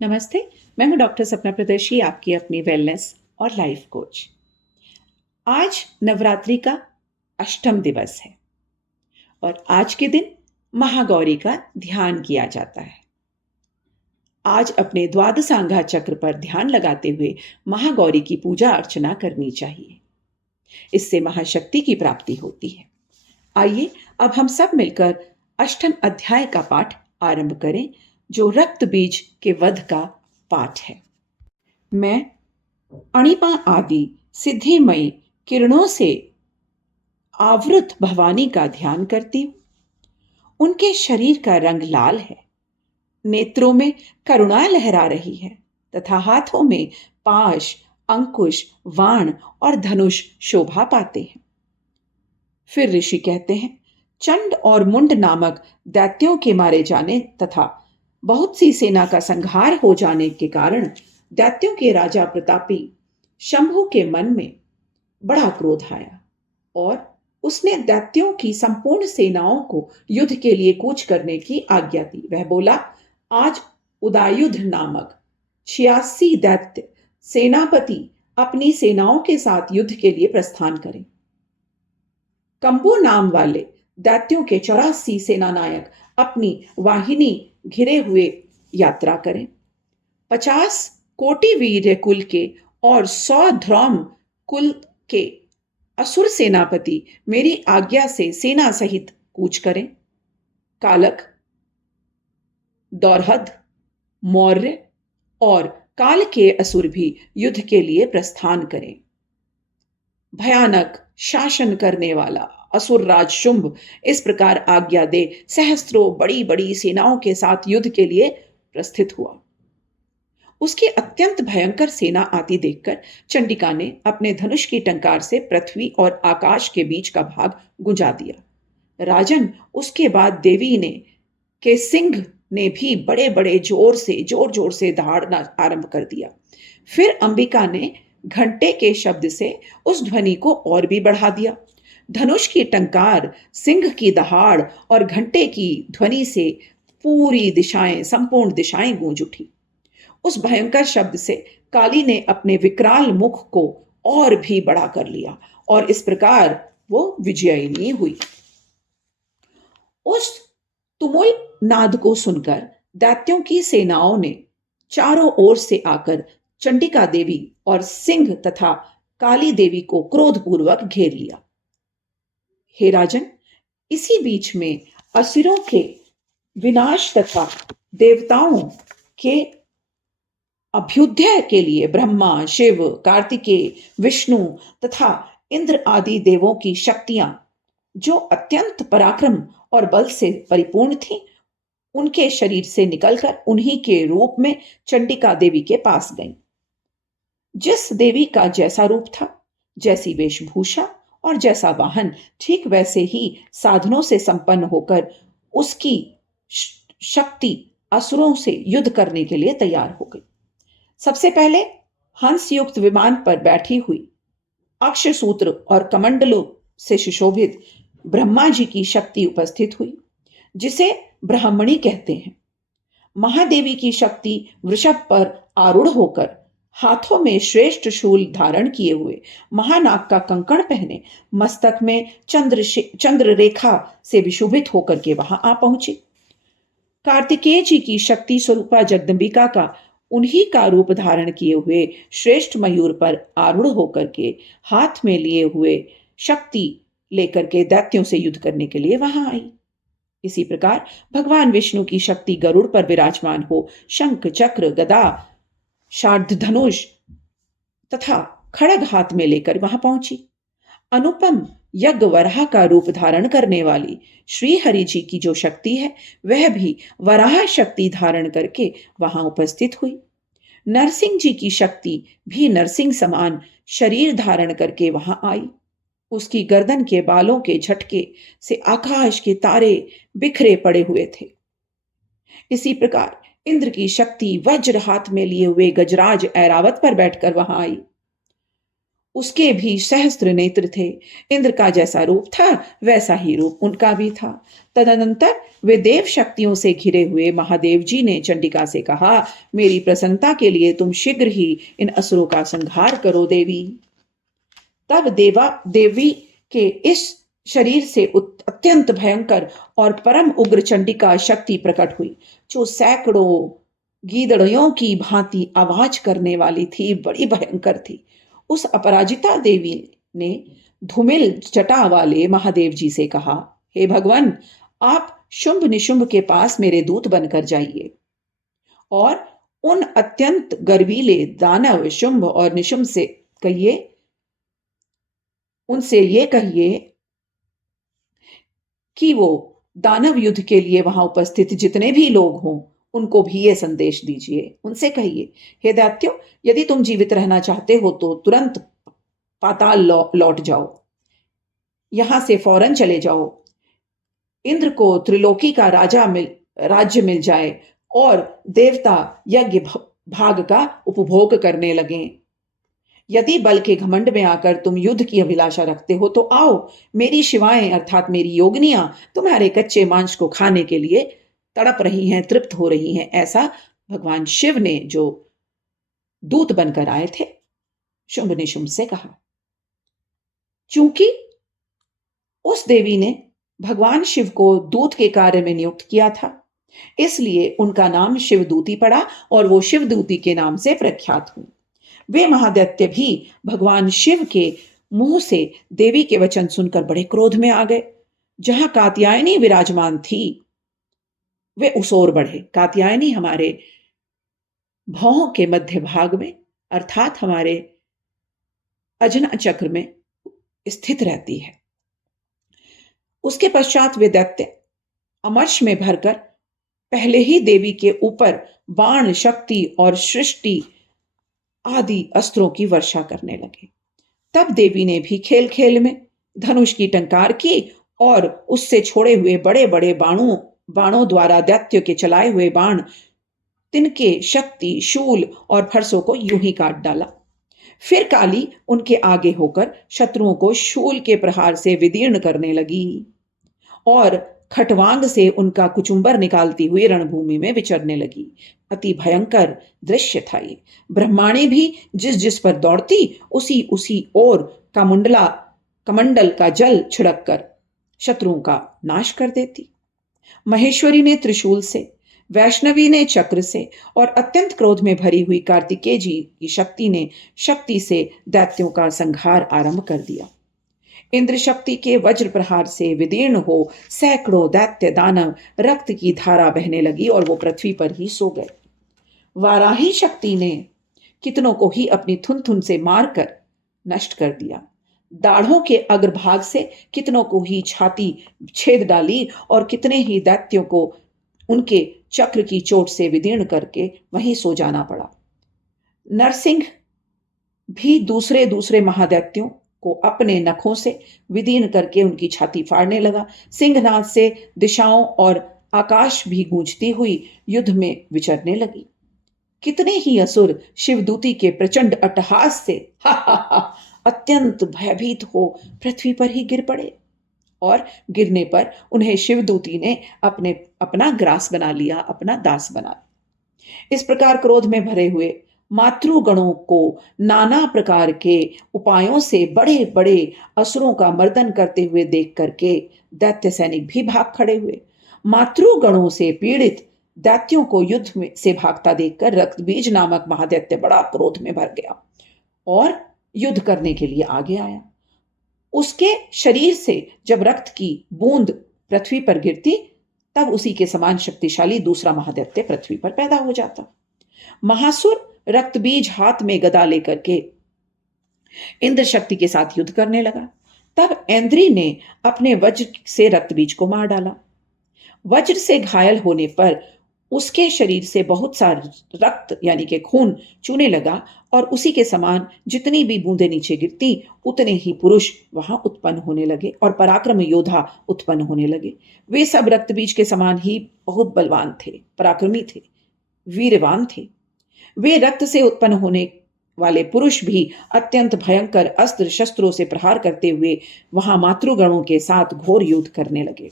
नमस्ते। मैं हूं डॉक्टर सपना प्रदर्शी, आपकी अपनी वेलनेस और लाइफ कोच। आज नवरात्रि का अष्टम दिवस है और आज के दिन महागौरी का ध्यान किया जाता है। आज अपने द्वादशांगा चक्र पर ध्यान लगाते हुए महागौरी की पूजा अर्चना करनी चाहिए। इससे महाशक्ति की प्राप्ति होती है। आइए अब हम सब मिलकर अष्टम अध्याय का पाठ आरंभ करें, जो रक्त बीज के वध का पाठ है। मैं अणिमा आदि सिद्धिमयी किरणों से आवृत भवानी का ध्यान करती हूँ। उनके शरीर का रंग लाल है, नेत्रों में करुणा लहरा रही है तथा हाथों में पाश, अंकुश, वाण और धनुष शोभा पाते हैं। फिर ऋषि कहते हैं, चंड और मुंड नामक दैत्यों के मारे जाने तथा बहुत सी सेना का संहार हो जाने के कारण दैत्यों के राजा प्रतापी शंभु के मन में बड़ा क्रोध आया और उसने दैत्यों की संपूर्ण सेनाओं को युद्ध के लिए कूच करने की आज्ञा दी। वह बोला, आज उदायुध नामक 86 दैत्य सेनापति अपनी सेनाओं के साथ युद्ध के लिए प्रस्थान करें। कंबो नाम वाले दैत्यों के 84 सेनानायक अपनी वाहिनी घिरे हुए यात्रा करें। 50 कोटि वीर्य कुल के और 100 ध्रुम कुल के असुर सेनापति मेरी आज्ञा से सेना सहित कूच करें। कालक, दौर्हद, मौर्य और काल के असुर भी युद्ध के लिए प्रस्थान करें। भयानक शासन करने वाला असुर राज शुंभ इस प्रकार आज्ञा दे सहस्त्रों बड़ी बड़ी सेनाओं के साथ युद्ध के लिए प्रस्थित हुआ। उसकी अत्यंत भयंकर सेना आती देखकर चंडिका ने अपने धनुष की टंकार से पृथ्वी और आकाश के बीच का भाग गुंजा दिया। राजन, उसके बाद देवी ने के सिंह ने भी बड़े बड़े जोर जोर से दहाड़ना आरंभ कर दिया। फिर अंबिका ने घंटे के शब्द से उस ध्वनि को और भी बढ़ा दिया। धनुष की टंकार, सिंह की दहाड़ और घंटे की ध्वनि से पूरी दिशाएं, संपूर्ण दिशाएं गूंज उठी। उस भयंकर शब्द से काली ने अपने विकराल मुख को और भी बड़ा कर लिया और इस प्रकार वो विजयिनी हुई। उस तुमुल नाद को सुनकर दैत्यों की सेनाओं ने चारों ओर से आकर चंडिका देवी और सिंह तथा काली देवी को क्रोधपूर्वक घेर लिया। हे राजन, इसी बीच में असुरों के विनाश तथा देवताओं के अभ्युदय के लिए ब्रह्मा, शिव, कार्तिकेय, विष्णु तथा इंद्र आदि देवों की शक्तियां, जो अत्यंत पराक्रम और बल से परिपूर्ण थीं, उनके शरीर से निकलकर उन्हीं के रूप में चंडिका देवी के पास गईं। जिस देवी का जैसा रूप था, जैसी वेशभूषा और जैसा वाहन, ठीक वैसे ही साधनों से संपन्न होकर उसकी शक्ति असुरों से युद्ध करने के लिए तैयार हो गई। सबसे पहले हंस युक्त विमान पर बैठी हुई, अक्षसूत्र और कमंडलों से सुशोभित ब्रह्मा जी की शक्ति उपस्थित हुई, जिसे ब्राह्मणी कहते हैं। महादेवी की शक्ति वृषभ पर आरूढ़ होकर, हाथों में श्रेष्ठ शूल धारण किए हुए, महानाग का कंकण पहने, मस्तक में चंद्र रेखा से विशोभित होकर के वहां आ पहुंची। कार्तिकेय जी की शक्ति स्वरूपा जगदंबिका का उन्हीं का रूप धारण किए हुए श्रेष्ठ मयूर पर आरूढ़ होकर के, हाथ में लिए हुए शक्ति लेकर के दैत्यों से युद्ध करने के लिए वहां आई। इसी प्रकार भगवान विष्णु की शक्ति गरुड़ पर विराजमान हो शंख, चक्र, गदा, शार्ध धनुष तथा खड़ग हाथ में लेकर वहां पहुंची। अनुपम यज्ञ वराह का रूप धारण करने वाली श्री हरि जी की जो शक्ति है, वह भी वराह शक्ति धारण करके वहां उपस्थित हुई। नरसिंह जी की शक्ति भी नरसिंह समान शरीर धारण करके वहां आई। उसकी गर्दन के बालों के झटके से आकाश के तारे बिखरे पड़े हुए थे। इसी प्रकार इंद्र की शक्ति वज्र हाथ में लिए हुए गजराज ऐरावत पर बैठकर वहां आई। उसके भी सहस्त्र नेत्र थे। इंद्र का जैसा रूप था वैसा ही रूप उनका भी था। तदनंतर वे देव शक्तियों से घिरे हुए महादेव जी ने चंडिका से कहा, मेरी प्रसन्नता के लिए तुम शीघ्र ही इन असुरों का संहार करो देवी। तब देवी के इस शरीर से अत्यंत भयंकर और परम उग्र चंडिका शक्ति प्रकट हुई, जो सैकड़ों गीदड़ियों की भांति आवाज करने वाली थी, बड़ी भयंकर थी। उस अपराजिता देवी ने धूमिल जटा वाले महादेव जी से कहा, हे भगवान, आप शुंभ निशुंभ के पास मेरे दूत बनकर जाइए और उन अत्यंत गर्वीले दानव शुंभ और निशुंभ से कहिए उनसे ये कहिए कि वो दानव युद्ध के लिए वहां उपस्थित जितने भी लोग हों उनको भी ये संदेश दीजिए। उनसे कहिए, हे दैत्यों, यदि तुम जीवित रहना चाहते हो तो तुरंत पाताल लौट जाओ, यहां से फौरन चले जाओ। इंद्र को त्रिलोकी का राज्य मिल जाए और देवता यज्ञ भाग का उपभोग करने लगे। यदि बल के घमंड में आकर तुम युद्ध की अभिलाषा रखते हो तो आओ, मेरी शिवाएं अर्थात मेरी योगिनियां तुम्हारे कच्चे मांस को खाने के लिए तड़प रही हैं, तृप्त हो रही हैं। ऐसा भगवान शिव ने जो दूत बनकर आए थे शुंभ निशुंभ से कहा। चूंकि उस देवी ने भगवान शिव को दूत के कार्य में नियुक्त किया था, इसलिए उनका नाम शिवदूती पड़ा और वो शिवदूती के नाम से प्रख्यात हुई। वे महादैत्य भी भगवान शिव के मुंह से देवी के वचन सुनकर बड़े क्रोध में आ गए। जहां कात्यायनी विराजमान थी वे उस ओर बढ़े। कात्यायनी हमारे भौहों के मध्य भाग में अर्थात हमारे अजना चक्र में स्थित रहती है। उसके पश्चात वे दैत्य अमर्ष में भरकर पहले ही देवी के ऊपर बाण, शक्ति और सृष्टि आदि अस्त्रों की वर्षा करने लगे। तब देवी ने भी खेल खेल में धनुष की टंकार की और उससे छोड़े हुए बड़े बड़े बाणों द्वारा दैत्य के चलाए हुए बाण, तिनके, शक्ति, शूल और फरसों को यूं ही काट डाला। फिर काली उनके आगे होकर शत्रुओं को शूल के प्रहार से विदीर्ण करने लगी और खटवांग से उनका कुचुंबर निकालती हुई रणभूमि में विचरने लगी। अति भयंकर दृश्य था ये। ब्रह्माणी भी जिस जिस पर दौड़ती उसी उसी ओर कमंडल का जल छिड़क कर शत्रुओं का नाश कर देती। महेश्वरी ने त्रिशूल से, वैष्णवी ने चक्र से और अत्यंत क्रोध में भरी हुई कार्तिकेय जी की शक्ति से दैत्यों का संहार आरंभ कर दिया। इंद्र शक्ति के वज्र प्रहार से विदीर्ण हो सैकड़ों दैत्य दानव रक्त की धारा बहने लगी और वो पृथ्वी पर ही सो गए। वाराही शक्ति ने कितनों को ही अपनी थुन थुन से मारकर नष्ट कर दिया। दाढ़ों के अग्रभाग से कितनों को ही छाती छेद डाली और कितने ही दैत्यों को उनके चक्र की चोट से विदीर्ण करके वहीं सो जाना पड़ा। नरसिंह भी दूसरे महादैत्यों को अपने नखों से विदीर्ण करके उनकी छाती फाड़ने लगा। सिंहनाद से दिशाओं और आकाश भी गूंजती हुई युद्ध में विचरने लगी। कितने ही असुर शिवदूती के प्रचंड अट्टहास से हा हा हा अत्यंत भयभीत हो पृथ्वी पर ही गिर पड़े और गिरने पर उन्हें शिवदूती ने अपना ग्रास बना लिया, अपना दास बना लिया। इस प्रकार क्रोध में भरे हुए मातृगणों को नाना प्रकार के उपायों से बड़े बड़े असुरों का मर्दन करते हुए देख करके दैत्य सैनिक भी भाग खड़े हुए। मातृगणों से पीड़ित दैत्यों को युद्ध में से भागता देखकर रक्तबीज नामक महादैत्य बड़ा क्रोध में भर गया और युद्ध करने के लिए आगे आया। उसके शरीर से जब रक्त की बूंद पृथ्वी पर गिरती तब उसी के समान शक्तिशाली दूसरा महादैत्य पृथ्वी पर पैदा हो जाता। महासुर रक्तबीज हाथ में गदा लेकर के इंद्र शक्ति के साथ युद्ध करने लगा। तब ऐन्द्री ने अपने वज्र से रक्तबीज को मार डाला। वज्र से घायल होने पर उसके शरीर से बहुत सा रक्त यानी कि खून चूने लगा और उसी के समान जितनी भी बूंदें नीचे गिरती उतने ही पुरुष वहां उत्पन्न होने लगे और पराक्रम योद्धा उत्पन्न होने लगे। वे सब रक्तबीज के समान ही बहुत बलवान थे, पराक्रमी थे, वीरवान थे। वे रक्त से उत्पन्न वाले पुरुष भी अत्यंत भयंकर अस्त्र शस्त्रों से प्रहार करते हुए वहां मातृगणों के साथ घोर युद्ध करने लगे।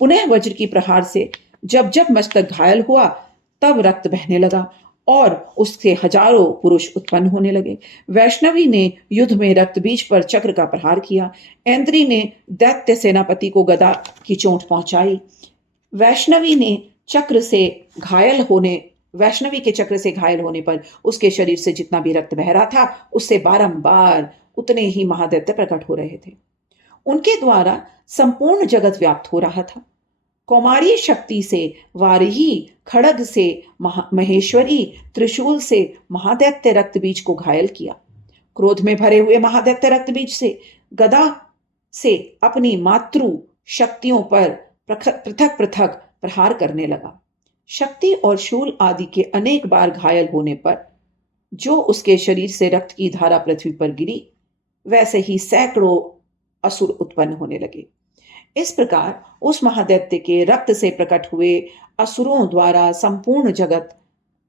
पुनः वज्र की प्रहार से जब जब मस्तक घायल हुआ तब रक्त बहने लगा और उससे हजारों पुरुष उत्पन्न होने लगे। वैष्णवी ने युद्ध में रक्त बीज पर चक्र का प्रहार किया। ऐन्द्री ने दैत्य सेनापति को गदा की चोट पहुंचाई। वैष्णवी के चक्र से घायल होने पर उसके शरीर से जितना भी रक्त बह रहा था उससे बारंबार उतने ही महादैत्य प्रकट हो रहे थे। उनके द्वारा संपूर्ण जगत व्याप्त हो रहा था। कौमारी शक्ति से वारिही, खड़ग से महेश्वरी, त्रिशूल से महादैत्य रक्तबीज को घायल किया। क्रोध में भरे हुए महादैत्य रक्तबीज से गदा से अपनी मातृ शक्तियों पर पृथक पृथक प्रहार करने लगा। शक्ति और शूल आदि के अनेक बार घायल होने पर जो उसके शरीर से रक्त की धारा पृथ्वी पर गिरी, वैसे ही सैकड़ों असुर उत्पन्न होने लगे। इस प्रकार उस महादैत्य के रक्त से प्रकट हुए असुरों द्वारा संपूर्ण जगत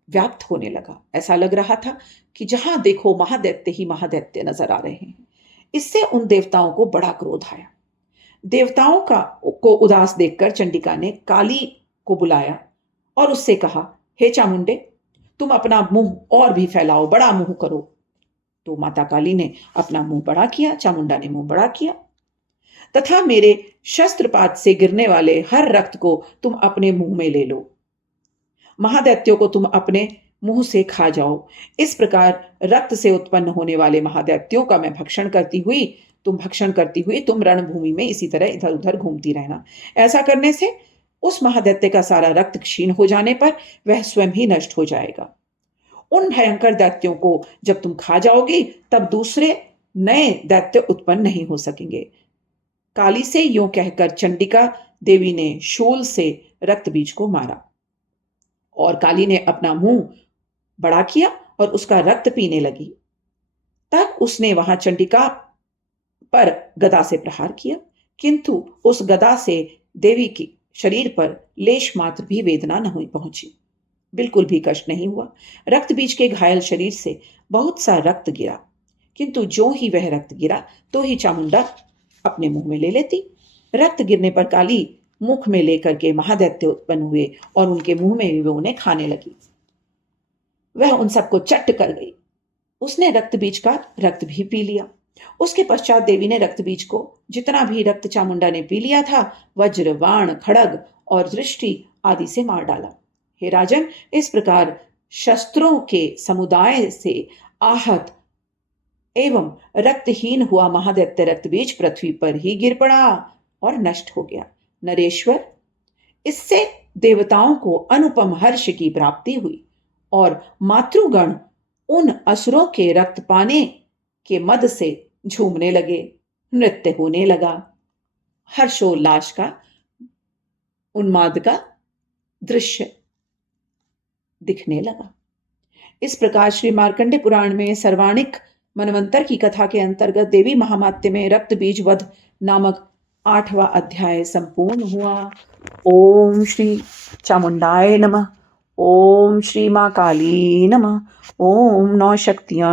व्याप्त होने लगा। ऐसा लग रहा था कि जहां देखो महादैत्य ही महादैत्य नजर आ रहे हैं। इससे उन देवताओं को बड़ा क्रोध आया। देवताओं को उदास देखकर चंडिका ने काली को बुलाया और उससे कहा, हे चामुंडे, तुम अपना मुंह और भी फैलाओ, बड़ा मुंह करो। तो माता काली ने अपना मुंह बड़ा किया, चामुंडा ने मुंह बड़ा किया तथा मेरे शस्त्रपात से गिरने वाले हर रक्त को तुम अपने मुंह में ले लो। महादैत्यों को तुम अपने मुंह से खा जाओ। इस प्रकार रक्त से उत्पन्न होने वाले महादैत्यों का मैं भक्षण करती हुई तुम रणभूमि में इसी तरह इधर उधर घूमती रहना। ऐसा करने से उस महादैत्य का सारा रक्त क्षीण हो जाने पर वह स्वयं ही नष्ट हो जाएगा। उन भयंकर दैत्यों को जब तुम खा जाओगी तब दूसरे नए दैत्य उत्पन्न नहीं हो सकेंगे। काली से यूं कहकर चंडिका देवी ने शूल से रक्त बीज को मारा और काली ने अपना मुंह बड़ा किया और उसका रक्त पीने लगी। तब उसने वहां चंडिका पर गदा से प्रहार किया, किंतु उस गदा से देवी की शरीर पर लेश मात्र भी वेदना न हुई पहुंची। बिल्कुल भी कष्ट नहीं हुआ। रक्त बीज के घायल शरीर से बहुत सा रक्त गिरा, किंतु जो ही वह रक्त गिरा तो ही चामुंडा अपने मुंह में ले लेती। रक्त गिरने पर काली मुख में लेकर के महादैत्य उत्पन्न हुए और उनके मुंह में भी उन्हें खाने लगी। वह उन सबको चट्ट कर गई। उसने रक्त बीज का रक्त भी पी लिया। उसके पश्चात देवी ने रक्त बीज को जितना भी रक्त चामुंडा ने पी लिया था वज्र, बाण, खड़ग और दृष्टि आदि से मार डाला। हे राजन, इस प्रकार शस्त्रों के समुदाय से आहत एवं रक्तहीन हुआ महादैत्य रक्तबीज पृथ्वी पर ही गिर पड़ा और नष्ट हो गया। नरेश्वर, इससे देवताओं को अनुपम हर्ष की प्राप्ति हुई और मातृगण उन असुरों के रक्त पाने के मद से झूमने लगे, नृत्य होने लगा, हर्षोल्लास का, उन्माद का दृश्य दिखने लगा। इस प्रकार श्री मार्कंडे पुराण में सर्वाणिक मनवंतर की कथा के अंतर्गत देवी महामात्य में रक्त बीज वध नामक 8वां अध्याय संपूर्ण हुआ। ओम श्री चामुंडाय नमः। ओम श्री मां काली नमः। ओम नौ शक्तियां